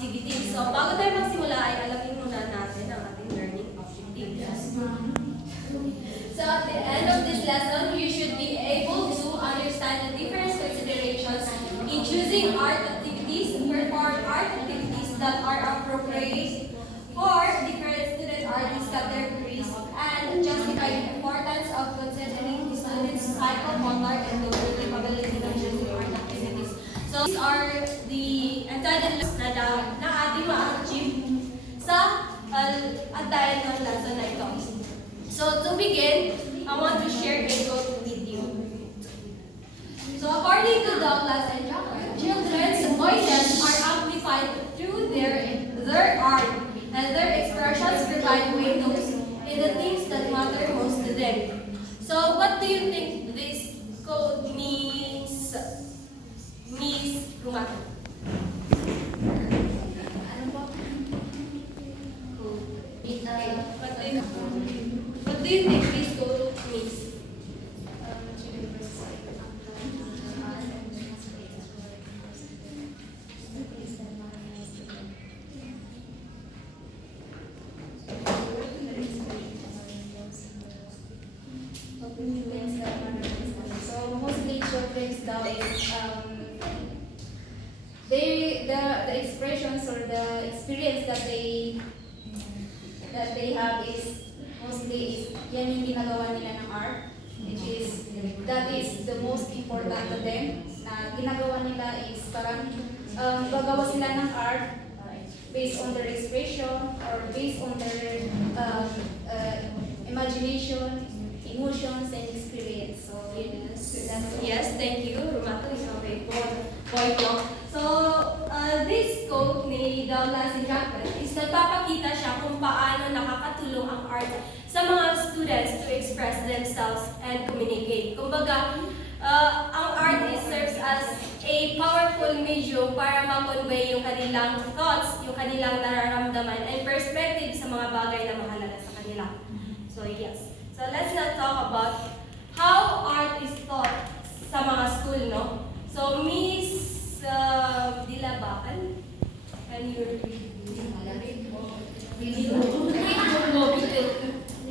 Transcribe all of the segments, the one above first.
activities. So, bago tayo magsimula ay alamin muna natin ang ating learning objectives. So, at the end of this lesson, you should be able to understand the different considerations in choosing art activities, perform art activities that are appropriate for different student artist categories, and justify the importance of considering the students' psychomotor and local capability ng choosing art activities. So, these are the entitlements na ating ma-achieve sa at the end ng lesson na ito. So, to begin, I want to share a quote with you. So, according to Douglas and Jacob, children's voices are amplified through their art, and their expressions provide windows in the things that matter most to them. So, what do you think this quote means, Miss Rumata? What do you think this quote means? So mostly children's daw is the expressions or the experience that they have is mostly yan yung ginagawa nila ng art, which is that is the most important to them, na ginagawa nila is parang gagawa sila ng art based on their expression or based on their imagination, emotions, and experience. So Yes, thank you. Rumata is a great point. So, this quote ni Douglas and Jackman is nagpapakita siya kung paano nakakatulong ang art sa mga students to express themselves and communicate. Kumbaga, ang art serves as a powerful medium para ma-convey yung kanilang thoughts, yung kanilang nararamdaman, and perspective sa mga bagay na mahalaga sa kanila. So, yes. So, let's now talk about how art is taught sa mga school, no? So, Miss Dilabakan, can you repeat?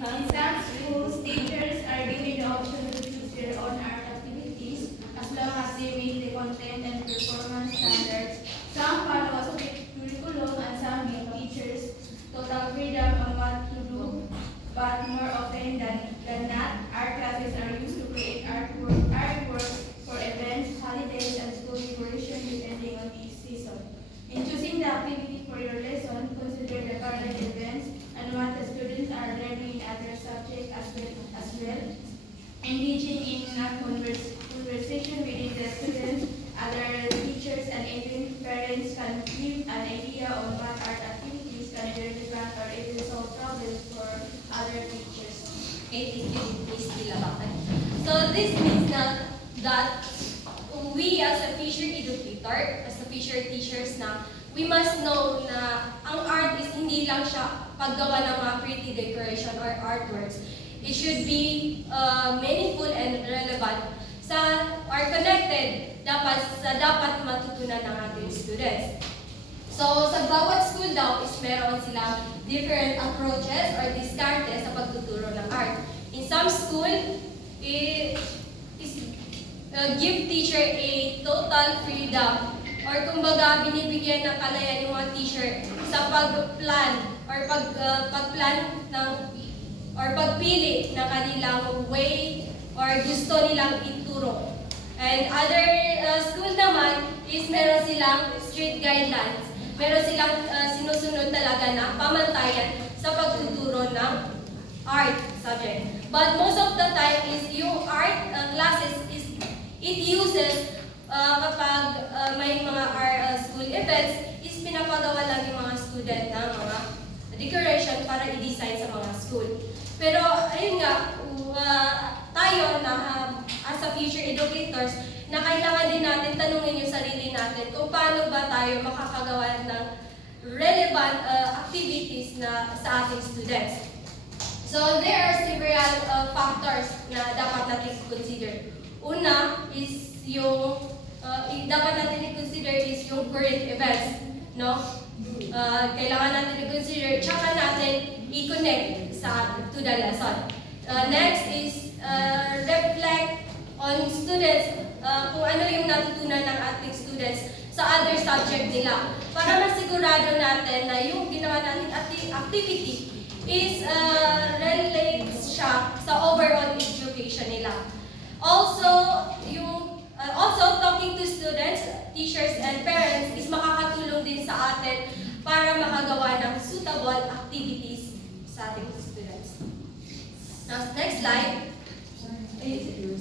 In some schools, teachers are given the option to choose their own art activities as long as they meet the content and performance standards. Some follow a strict curriculum and some give teachers total freedom on what to do, but more often than not, art classes are used to create artworks for events, holidays, and school decoration depending on each season. In choosing the activity for your lesson, consider the current events and what the students are learning in other subjects as well. Engaging in a conversation within the students, other teachers, and even parents can give an idea on what art activities can be relevant or even solve problems for other teachers. Okay, thank you, Miss Dilabakan. So, this means that we as a future educator, as a future teachers na, we must know na ang art is hindi lang siya paggawa ng mga pretty decoration or artworks. It should be meaningful and relevant or connected sa dapat matutunan ng ating students. So, sa bawat school daw is meron silang different approaches or discartes sa pagtuturo ng art. In some school, give teacher a total freedom or kumbaga binibigyan ng kalayaan yung mga teacher sa pagplan or pagplan ng or pagpili ng kanilang way or gusto nilang ituro. And other school naman is meron silang strict guidelines. Meron silang sinusunod talaga na pamantayan sa pagtuturo ng art subject. But most of the time is yung art classes it uses kapag may mga school events is pinapagawa lang yung mga student ng mga decoration para i-design sa mga school. Pero ayun nga, tayo na as a future educators, na kailangan din natin tanungin yung sarili natin kung paano ba tayo makakagawa ng relevant activities na sa ating students. So there are several factors na dapat natin consider. Una is yung dapat natin i-consider is yung current events, no? kailangan natin i-consider, tsaka natin i-connect to the lesson. Next is reflect on students, kung ano yung natutunan ng ating students sa other subject nila. Para masigurado natin na yung ginawa natin activity is relates siya sa overall education nila. Also, talking to students, teachers, and parents is makakatulong din sa atin para makagawa ng suitable activities sa ating students. Now, next slide.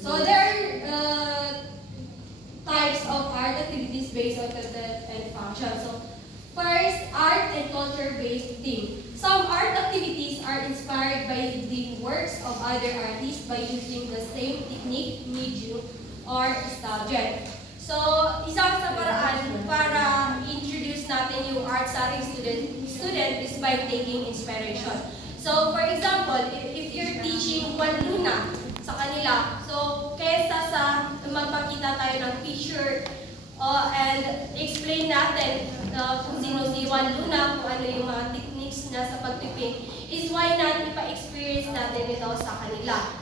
So there are types of art activities based on content and function. So first, art and culture-based theme. Some art activities are inspired by the works of other artists by using the same technique, medium, or subject. So, isa sa paraan para introduce natin yung art sa ating student is by taking inspiration. So, for example, if you're teaching Juan Luna sa kanila, so, kesa sa magpakita tayo ng picture and explain natin kung sino si Juan Luna, kung ano yung mga techniques na sa pagpiping, is why not ipa-experience natin ito sa kanila.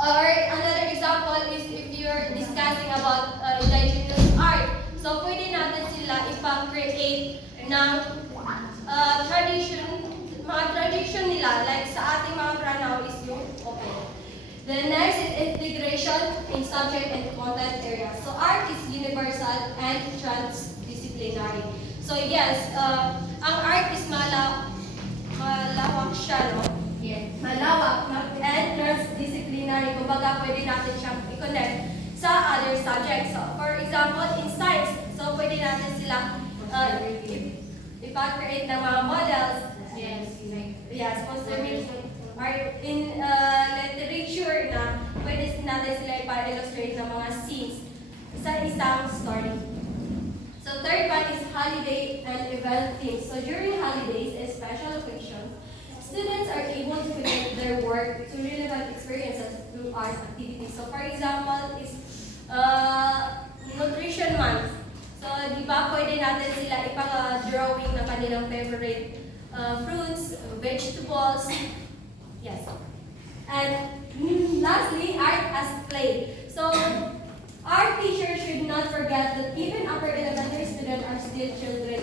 Or another example is if you're discussing about indigenous art, so pwede natin sila ipa-create ng mga tradition nila, like sa ating mga pranaw is yung open. The next is integration in subject and content areas. So art is universal and transdisciplinary. So yes, ang art is malawak siya, no? Yes. Malawak and transdisciplinary. Kumbaga, pwede natin siyang i-connect sa other subjects. So, for example, in science, so pwede natin sila ipa-create ng mga models. Yes. Yes, conservation. Or in literature na pwede natin sila ipa-illustrate ng mga scenes sa isang story. So third one is holiday and event themes. So during holidays and special occasions, students are able to connect their work to relevant experiences through art activities. So for example is nutrition month. So di ba pwede natin sila ipa-drawing ng kanilang favorite fruits, vegetables. Yes. And lastly, art as play. So our teachers should not forget that even upper elementary students are still children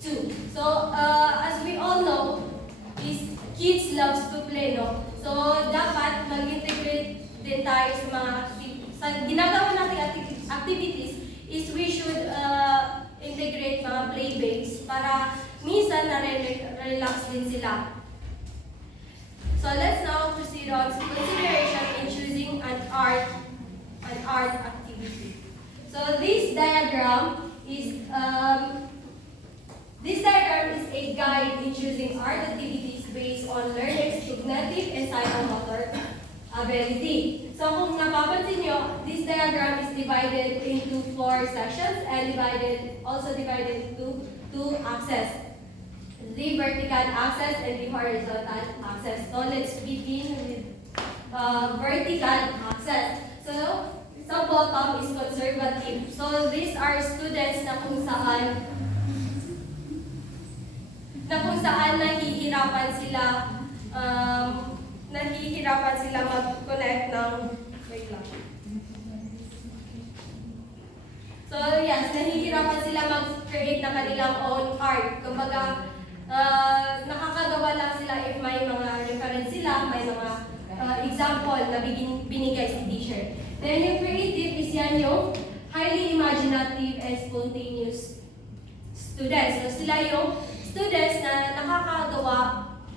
too. So as we all know, is kids loves to play, no? So dapat mag-integrate din tayo sa mga ginagawa nating activities is we should integrate mga play-based para minsan na-relax din sila. So let's now proceed on to consideration in choosing an art activity. So this diagram is a guide in choosing art activities based on learner's cognitive and psychomotor ability. So kung napapansin nyo, this diagram is divided into 4 sections and also divided into 2 axes. The vertical axis and the horizontal axis. So let's begin with vertical axis. So sa bottom is conservative. So these are students na kung saan nahihirapan sila mag-connect ng wait lang. So yes, nahihirapan sila mag-create ng kanilang own art. Kumbaga, nakakagawa lang sila if may mga reference sila, may mga example na binigay si teacher. Then yung creative is yan yung highly imaginative and spontaneous students. So sila yung students na nakakagawa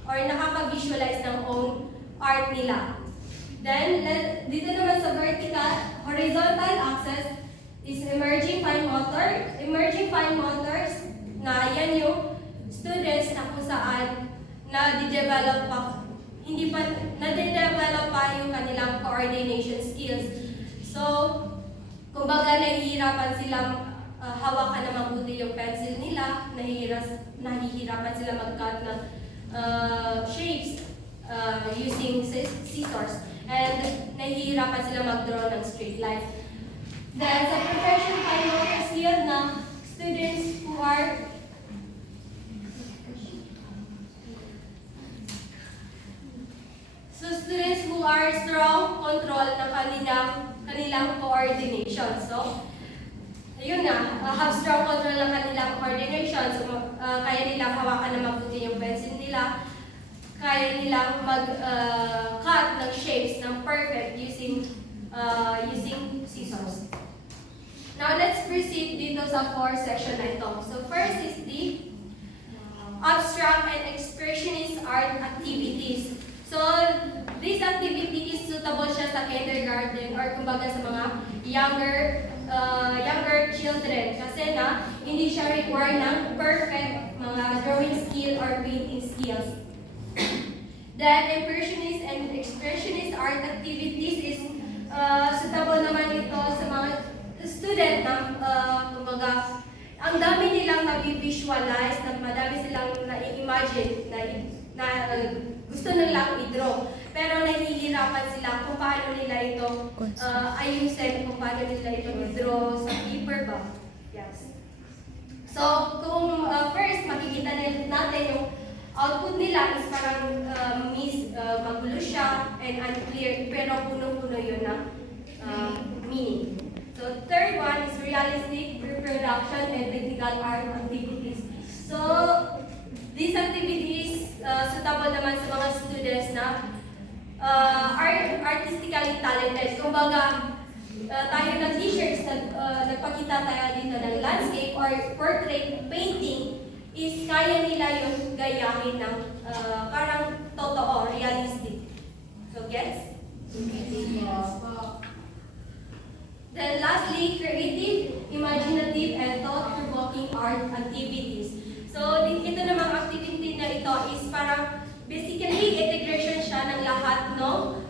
or nakaka-visualize ng own art nila. Then, dito naman sa vertical, horizontal axis is emerging fine motor. Emerging fine motors na yan yung students na kung saan na-develop pa yung kanilang coordination skills. So, kumbaga nahihirapan silang hawakan na mabuti yung pencil nila, nahihirapan sila mag-cut ng shapes using scissors, and nahihirapan sila mag-draw ng straight lines. Then, sa professional fine motor skill na students who are to students who are strong control ng kanilang coordination. So, ayun na, have strong control ng kanilang coordination. So, kaya nilang hawakan na mabuti yung pencil nila. Kaya nilang mag-cut ng shapes ng perfect using scissors. Now, let's proceed dito sa 4 section na ito. So, first is the abstract and expressionist art activities. So, this activity is suitable siya sa kindergarten or kumbaga sa mga younger children kasi na hindi siya require ng perfect mga drawing skill or painting skills. Then, impressionist and expressionist art activities is suitable naman ito sa mga student na kumbaga ang dami nilang na-visualize, na madami silang na-imagine, na gusto nilang i-draw. Pero nahihirapan sila kung paano nila ito ayusin, kung paano nila ito i-draw sa paper ba. Yes. So, kung first makikita natin yung output nila is parang magulo siya and unclear, pero puno-puno yun ng meaning. So, third one is realistic reproduction and technical art activities. So, these activities suitable naman sa mga students na are artistically talented. Kumbaga, tayo ng teachers, nagpakita tayo dito ng landscape or portrait painting is kaya nila yung gayahin ng parang totoo, realistic. So, gets? Then lastly, creative, imaginative, and thought-provoking art activities. So, ito namang activity na ito is parang basically integration siya ng lahat ng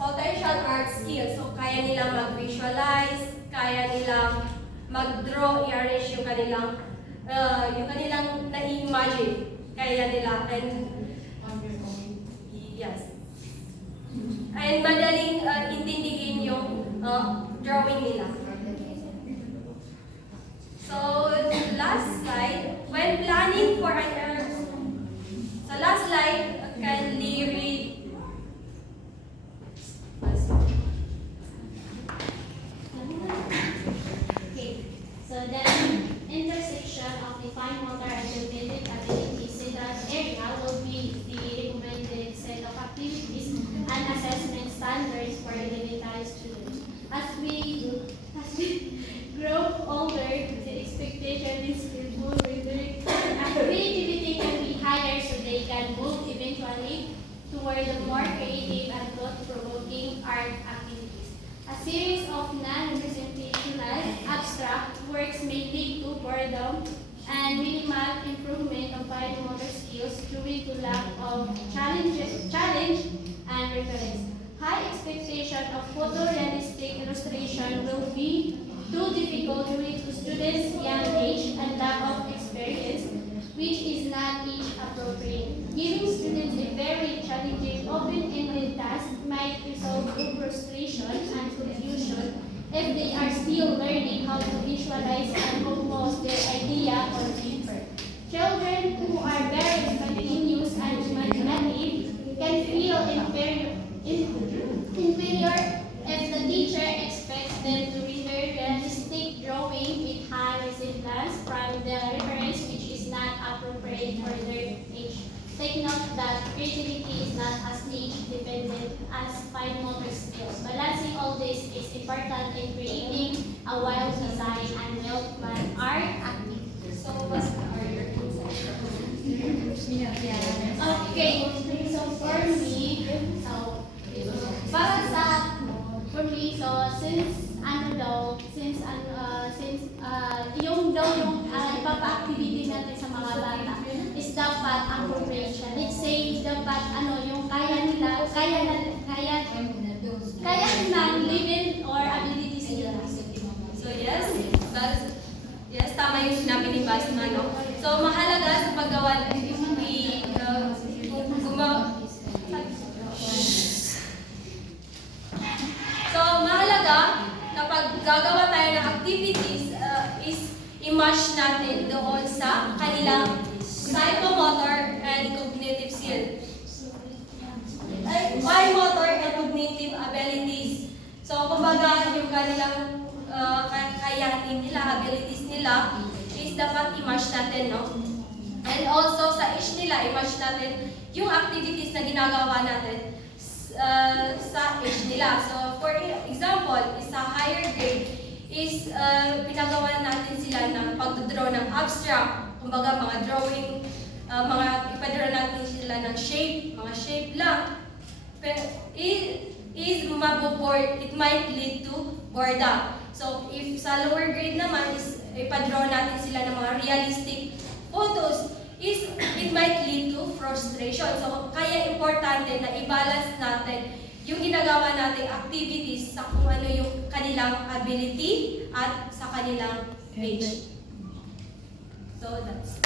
potential art skills. So, kaya nilang mag-visualize, kaya nilang mag-draw, i-arrange yung kanilang na-imagine. Kaya nila, and yes. And madaling intindihin yung drawing nila. So, last slide. When planning for so last slide, can you read? Okay, so the intersection of the fine motor and the basic abilities in that area will be the recommended set of activities and assessment standards for elementary students. As we grow older, the expectation is skillful reading and creativity can be higher so they can move eventually toward the more creative and thought-provoking art activities. A series of non-representational abstract works may lead to boredom and minimal improvement of fine motor skills due to lack of challenge and reference. High expectation of photorealistic illustration will be too difficult due to students' young age and lack of experience, which is not age appropriate. Giving students a very challenging, open-ended task might result in frustration and confusion if they are still learning how to visualize and compose their idea on paper. Children who are very spontaneous and imaginative can feel inferior if the teacher expects them to render realistic drawing with high resemblance from the reference which is not appropriate for their age. Take note that creativity is not as age-dependent as fine motor skills. Balancing all this is important in creating a wild design and well-planned art activity. So, what are your insights? Okay, so for me, yung ipapa-activity natin sa mga bata is dapat appropriate siya. Let's say, dapat yung kaya nilang living or abilities nila. So yes, tama yung sinabi ni Basma, no? So mahalaga sa paggawa So mahalaga kapag gagawa tayo ng activities is i-match natin doon sa kanilang psychomotor and nila is dapat i-match natin, no? And also sa age nila, i-match natin yung activities na ginagawa natin sa age nila. So for example, sa higher grade is pinagawa natin sila ng pag-draw ng abstract, kumbaga mga drawing, ipadraw natin sila ng shape, mga shape lang. Pero is mabobore, it might lead to boredom. So if sa lower grade naman is ipadraw natin sila ng mga realistic photos, is it might lead to frustration. So kaya importante na i-balance natin yung ginagawa nating activities sa kung ano yung kanilang ability at sa kanilang age. So that's